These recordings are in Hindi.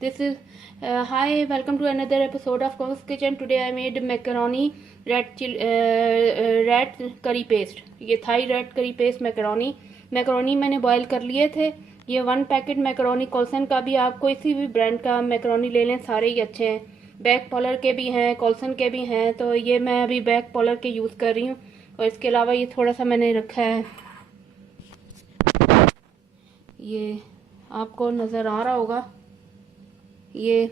This is hi, welcome to another episode of Cook's Kitchen. Today I made macaroni red curry paste. ये Thai red curry paste macaroni मैंने बॉईल कर लिए थे। ये 1 पैकेट मैकरोनी कॉल्सन का भी, आप कोई सी भी ब्रांड का मैकरोनी ले लें, सारे ही अच्छे हैं। बैक पॉलर के भी हैं, कॉल्सन के भी हैं, तो ये मैं अभी बैक पॉलर के यूज़ कर रही हूँ। और इसके अलावा ये थोड़ा सा मैंने रखा है, ये आपको नज़र आ रहा होगा, ये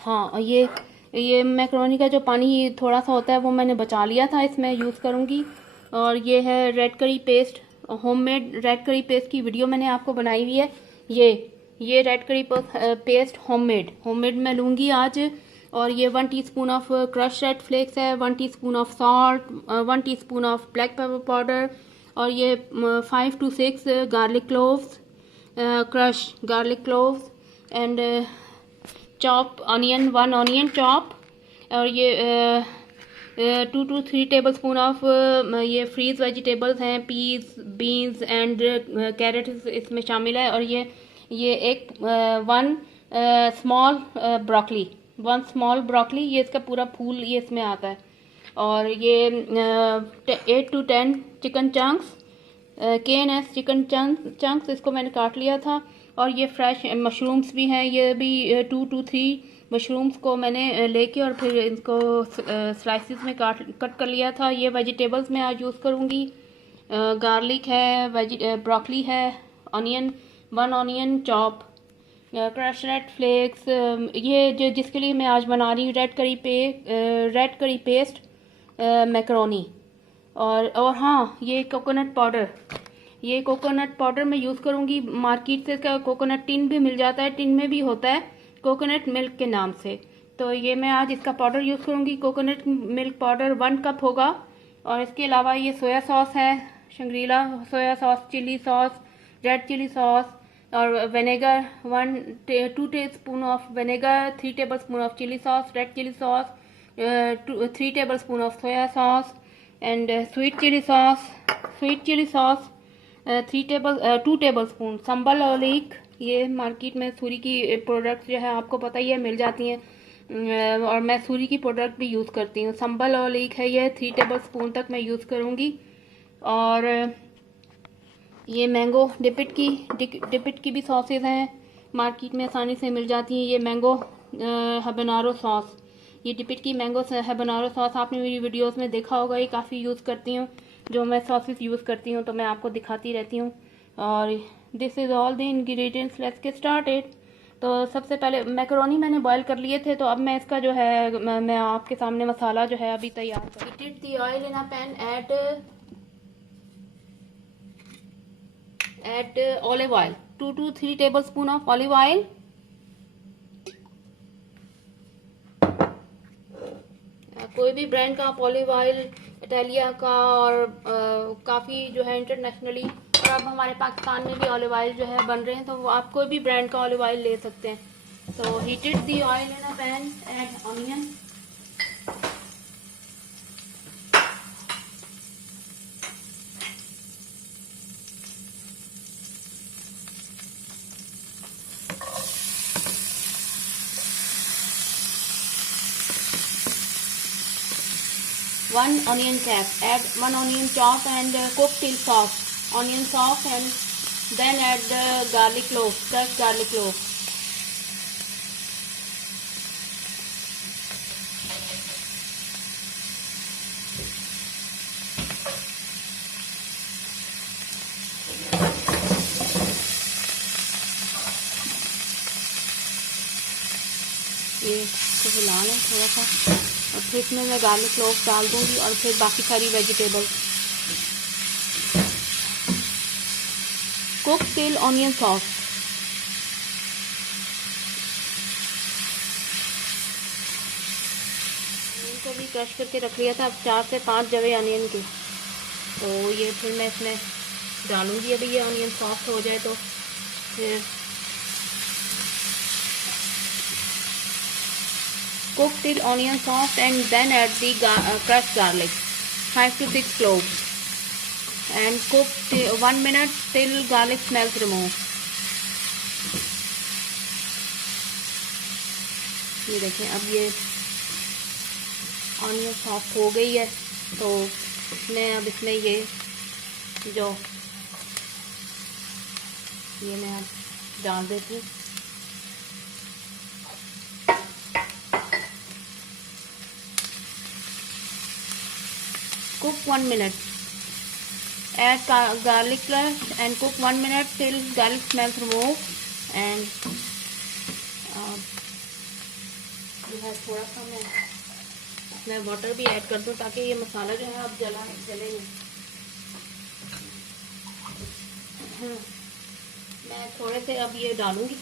हाँ, ये मैकरोनी का जो पानी थोड़ा सा होता है वो मैंने बचा लिया था, इसमें यूज़ करूँगी। और ये है red curry paste, homemade red curry paste की वीडियो मैंने आपको बनाई हुई है। ये रेड करी पेस्ट होममेड मैं लूँगी आज। और ये 1 teaspoon of crush red flakes है, 1 teaspoon of salt, 1 teaspoon of black pepper powder, और ये 5 to 6 garlic cloves, crush garlic cloves, and chop onion, 1 onion chop, और ये 2 to 3 टेबल स्पून ऑफ ये फ्रीज वेजिटेबल्स हैं, पीस, बीन्स एंड कैरेट इसमें शामिल है। और ये एक 1 स्मॉल ब्रोकली, 1 स्मॉल ब्रोकली, ये इसका पूरा फूल ये इसमें आता है। और ये 8 to 10 chicken chunks, KNS chicken chunks, इसको मैंने काट लिया था। और ये फ्रेश मशरूम्स भी हैं, ये भी 2 to 3 मशरूम्स को मैंने लेके और फिर इनको स्लाइसिस में कट कर लिया था। ये वेजिटेबल्स मैं आज यूज़ करूँगी, गार्लिक है, ब्रोकली है, onion, 1 onion chop, crush red flakes, ये जो जिसके लिए मैं आज बना रही हूँ रेड करी पेस्ट मैकरोनी। और हाँ, ये कोकोनट पाउडर मैं यूज़ करूँगी। मार्केट से का कोकोनट टिन भी मिल जाता है, टिन में भी होता है कोकोनट मिल्क के नाम से, तो ये मैं आज इसका पाउडर यूज़ करूँगी। कोकोनट मिल्क पाउडर 1 कप होगा। और इसके अलावा ये सोया सॉस है, Shangrila soya sauce, chilli sauce, red chilli sauce, और vinegar 2 tablespoon of vinegar, 3 tablespoon of chilli sauce, red chilli sauce, 3 tablespoon of soya sauce, and sweet chilli sauce 2 tablespoon, sambal oelek, ये मार्केट में सूरी की प्रोडक्ट्स जो है आपको पता ही है मिल जाती हैं, और मैं सूरी की प्रोडक्ट भी यूज़ करती हूँ। संबल ओलिक है, ये 3 टेबलस्पून तक मैं यूज़ करूँगी। और ये मैंगो डिपिट की भी सॉसेज हैं, मार्केट में आसानी से मिल जाती हैं। ये मैंगो हबनारो सॉस, ये डिपिट की मैंगो हबनारो सॉस आपने मेरी वीडियोस में देखा होगा, ये काफ़ी यूज़ करती हूँ। जो मैं सॉसेस यूज़ करती हूँ तो मैं आपको दिखाती रहती हूँ। और this is all the ingredients, let's get started. तो सबसे पहले मैकरोनी मैंने बॉईल कर लिए थे, तो अब मैं इसका जो है मैं आपके सामने मसाला जो है अभी तैयार कर। Heat the oil in a pan, add olive oil, 2 to 3 tablespoon of olive oil. कोई भी ब्रांड का आप ऑलिव ऑयल, इटालिया का, और काफ़ी जो है इंटरनेशनली, और अब हमारे पाकिस्तान में भी ऑलिव ऑयल जो है बन रहे हैं, तो आप कोई भी ब्रांड का ऑलिव ऑयल ले सकते हैं। तो heated the oil in a pan, add onion, one onion cap, add 1 onion chop and cook till soft, onion soft, and then add the garlic clove, crushed garlic clove. ये इसको हिला लें थोड़ा सा, और फिर इसमें मैं गार्लिक क्लोव डाल दूंगी, और फिर बाकी सारी vegetable. Cook till onion soft, onion को भी क्रश करके रख लिया था, अब 4 से 5 जवे ऑनियन के, तो ये फिर मैं इसमें डालूंगी। अभी ये ऑनियन सॉफ्ट हो जाए तो फिर cook till onion soft, and then add the crushed garlic, 5 to 6 cloves, and cook 1 minute till garlic smells remove. ये देखें अब ये ऑनियन सॉफ्ट हो गई है, तो मैं अब इसमें ये मैं अब डाल देती हूँ। Cook 1 minute. Add garlic crust and cook 1 minute till garlic smells remove. And थोड़ा सा मैं वाटर भी ऐड कर दूँ ताकि ये मसाला जो है अब जले नहीं। मैं थोड़े से अब ये डालूंगी।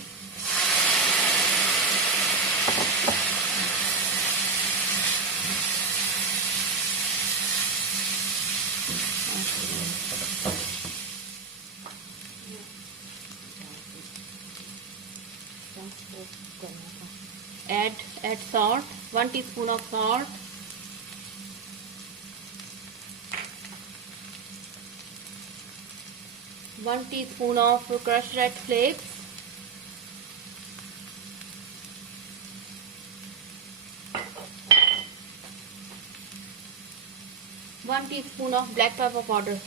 Add salt, 1 teaspoon of salt, one teaspoon of crushed red flakes, one teaspoon of black pepper powder,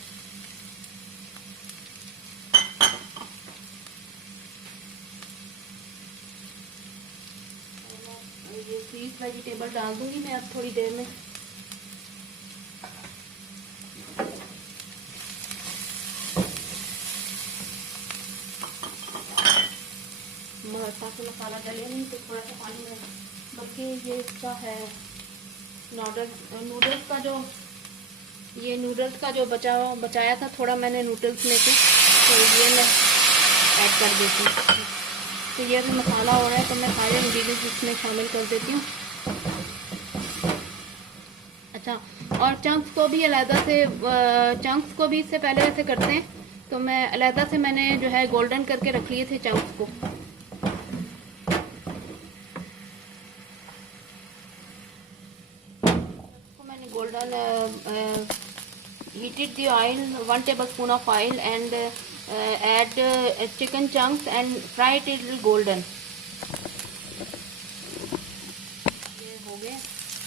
ये फ्रीज वेजिटेबल डाल दूंगी मैं अब थोड़ी देर में। ताकि मसाला डले नहीं तो थोड़ा सा पानी में, बाकी ये इसका है नूडल्स का जो बचाया था थोड़ा मैंने नूडल्स में से, तो ये मैं ऐड कर देती हूँ। तो ये भी मसाला हो रहा है तो मैं सारे इंग्रेडिएंट्स इसमें शामिल कर देती हूँ। अच्छा, और चंक्स को भी इससे पहले ऐसे करते हैं, तो मैं अलहदा से मैंने जो है गोल्डन करके रख लिए थे चंक्स को। मैंने golden heated the oil, 1 tablespoon of oil, and add chicken chunks and fry it till golden. ये हो गए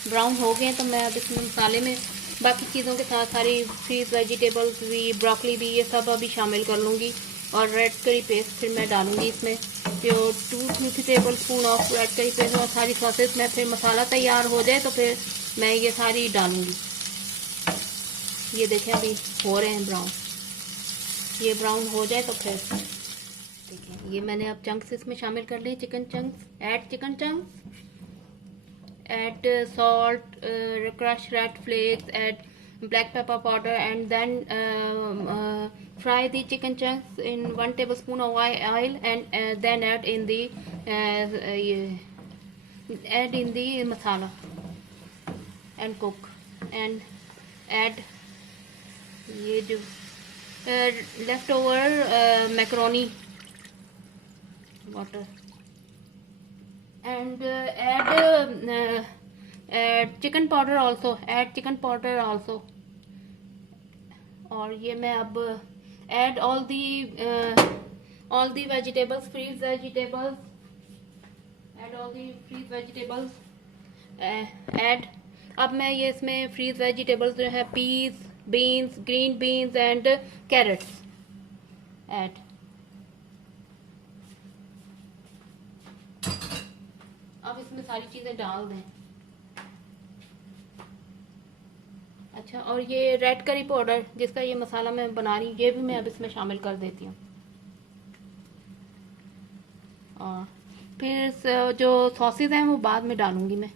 ब्राउन हो गए, तो मैं अब इसमें मसाले में बाकी चीज़ों के साथ सारी फ्रीज वेजिटेबल्स भी, ब्रोकली भी, ये सब अभी शामिल कर लूँगी। और रेड करी पेस्ट फिर मैं डालूँगी इसमें, जो 2 table spoon of red curry paste और सारी सॉसेस में। फिर मसाला तैयार हो जाए तो फिर मैं ये सारी डालूँगी। ये देखें अभी हो रहे हैं ब्राउन, ये ब्राउन हो जाए तो फिर देखें ये मैंने अब चंक्स इसमें शामिल कर लिए। Chicken chunks, add salt, crushed red flakes, add black pepper powder, and then fry the chicken chunks in 1 tablespoon of oil, and then add in the masala and cook, and add ये जो left over macaroni water, and add chicken powder also, और ये मैं अब add all the vegetables, freeze vegetables, add अब मैं ये इसमें फ्रीज वेजिटेबल्स जो है peas, beans, green beans and carrots add. अब इसमें सारी चीजें डाल दें। अच्छा, और ये रेड करी पाउडर जिसका ये मसाला मैं बना रही हूँ, ये भी मैं अब इसमें शामिल कर देती हूँ। और फिर जो सॉसेज हैं वो बाद में डालूंगी मैं।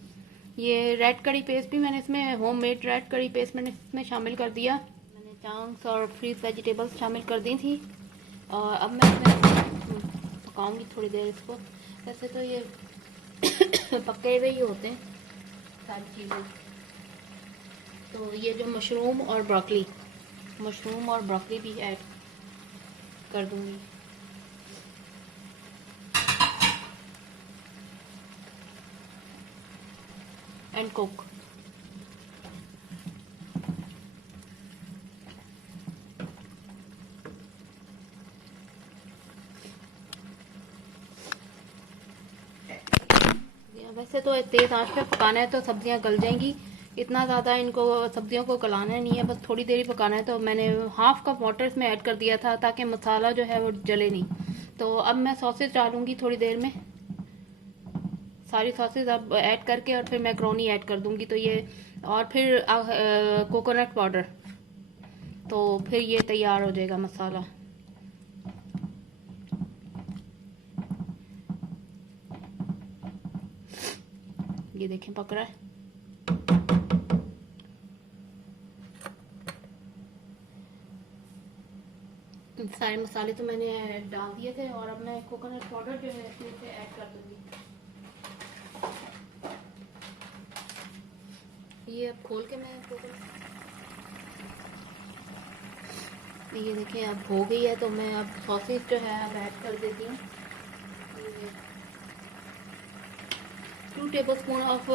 ये रेड करी पेस्ट भी मैंने इसमें, होममेड रेड करी पेस्ट मैंने इसमें शामिल कर दिया। मैंने चंक्स और फ्रीज वेजिटेबल्स शामिल कर दी थी, और अब मैं इसमें पकाऊंगी थोड़ी देर इसको। वैसे तो ये पके हुए ही होते हैं सारी चीज़ें। तो ये जो मशरूम और ब्रोकली भी ऐड कर दूंगी। And cook. अब वैसे तो तेज़ आंच पे पकाना है तो सब्जियां गल जाएंगी। इतना ज़्यादा इनको सब्जियों को गलाना नहीं है, बस थोड़ी देर ही पकाना है। तो मैंने हाफ कप वाटर इसमें ऐड कर दिया था ताकि मसाला जो है वो जले नहीं। तो अब मैं सॉसेज डालूंगी थोड़ी देर में, सारी सॉसेज अब ऐड करके और फिर मैक्रोनी ऐड कर दूंगी। तो ये और फिर कोकोनट पाउडर, तो फिर ये तैयार हो जाएगा मसाला। ये देखें पक रहा है। सारे मसाले तो मैंने डाल दिए थे और अब मैं कोकोनट पाउडर जो है इसमें से ऐड कर दूंगी। ये अब खोल के मैं ये देखिए अब हो गई है। तो मैं अब सॉसेज जो है अब ऐड कर देती हूँ। 2 tablespoon of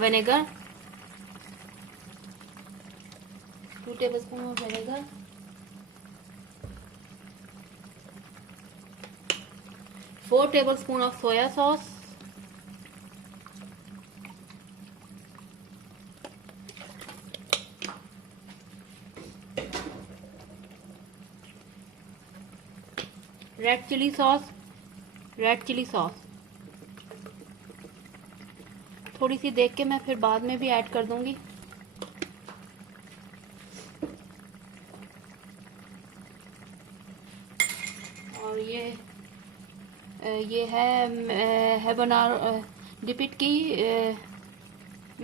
vinegar, 2 tablespoon of vinegar, 4 tablespoon of soya sauce, 'red chilli sauce', red chilli sauce थोड़ी सी देख के मैं फिर बाद में भी ऐड कर दूंगी। और ये है हैबानेरो डिपिट की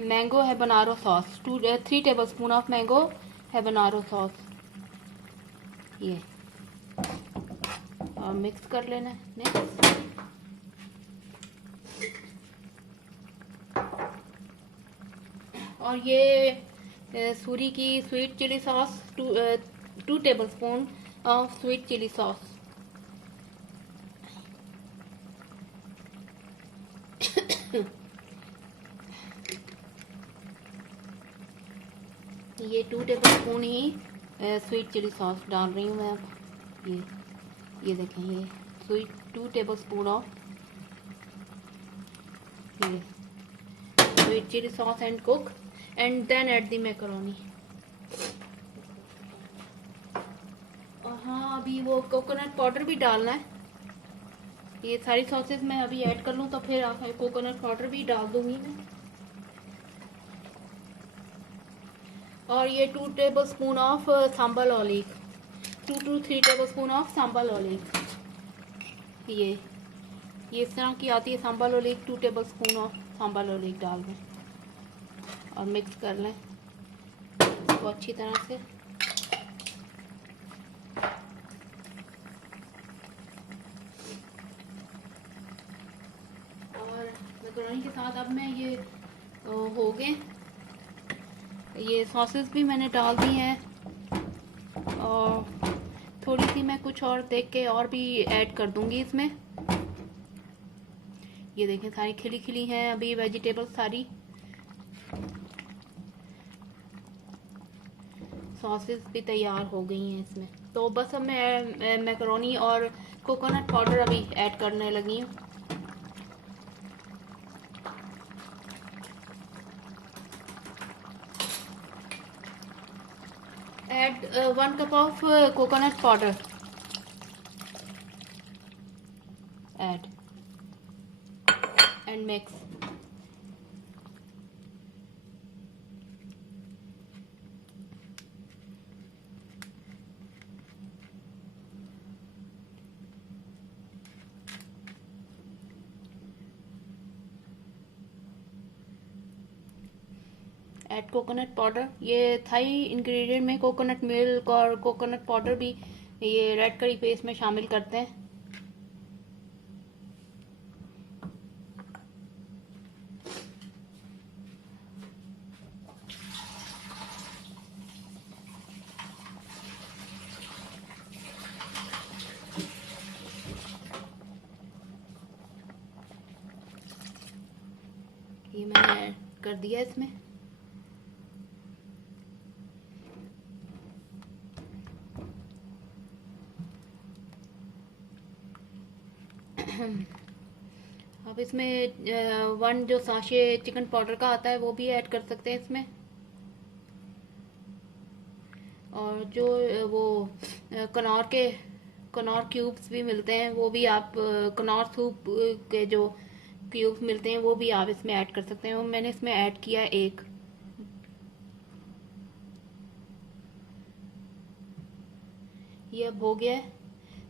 mango habanero sauce, 3 tablespoon of mango habanero sauce. ये और मिक्स कर लेना है नेक्स्ट। और ये सूरी की sweet chilli sauce, 2 tablespoon of sweet chilli sauce. ये 2 टेबलस्पून ही स्वीट चिली सॉस डाल रही हूँ मैं अब। ये देखें, ये 2 टेबलस्पून ऑफ ये sweet chilli sauce and cook and then add the macaroni. और हाँ, अभी वो कोकोनट पाउडर भी डालना है। ये सारी सॉसेस मैं अभी ऐड कर लूँ तो फिर कोकोनट पाउडर भी डाल दूंगी मैं। और ये 2 tablespoon of sambal oelek, 2 to 3 tablespoon of sambal oelek. ये इस तरह की आती है sambal oelek, 2 tablespoon of sambal oelek डाल दें और मिक्स कर लें इसको अच्छी तरह से। और मैकरोनी के साथ अब मैं ये हो गए, ये सॉसेस भी मैंने डाल दी हैं और थोड़ी सी मैं कुछ और देख के और भी ऐड कर दूंगी इसमें। ये देखें सारी खिली खिली हैं अभी वेजिटेबल सारी। सॉसेस भी तैयार हो गई हैं इसमें। तो बस अब मैं मैकरोनी और कोकोनट पाउडर अभी ऐड करने लगी हूँ। Add 1 cup of coconut powder. Add and mix. Add coconut powder. ये थाई इंग्रेडिएंट में कोकोनट मिल्क और कोकोनट पाउडर भी ये रेड करी पेस्ट में शामिल करते हैं। ये मैंने ऐड कर दिया इसमें। अब इसमें 1 जो साशे चिकन पाउडर का आता है वो भी ऐड कर सकते हैं इसमें। और जो वो कनौर क्यूब्स भी मिलते हैं, वो भी आप कनौर सूप के जो क्यूब्स मिलते हैं वो भी आप इसमें ऐड कर सकते हैं। वो मैंने इसमें ऐड किया है 1। ये अब हो गया है,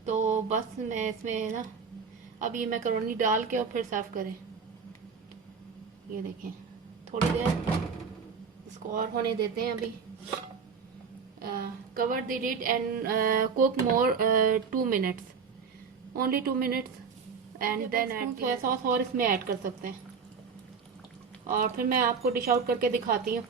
तो बस मैं इसमें ना अब ये मैकरोनी डाल के और फिर सर्व करें। ये देखें, थोड़ी देर इसको और होने देते हैं अभी। cover the lid and cook more 2 minutes, only 2 minutes, and then add soya sauce और इसमें ऐड कर सकते हैं। और फिर मैं आपको डिश आउट करके दिखाती हूँ।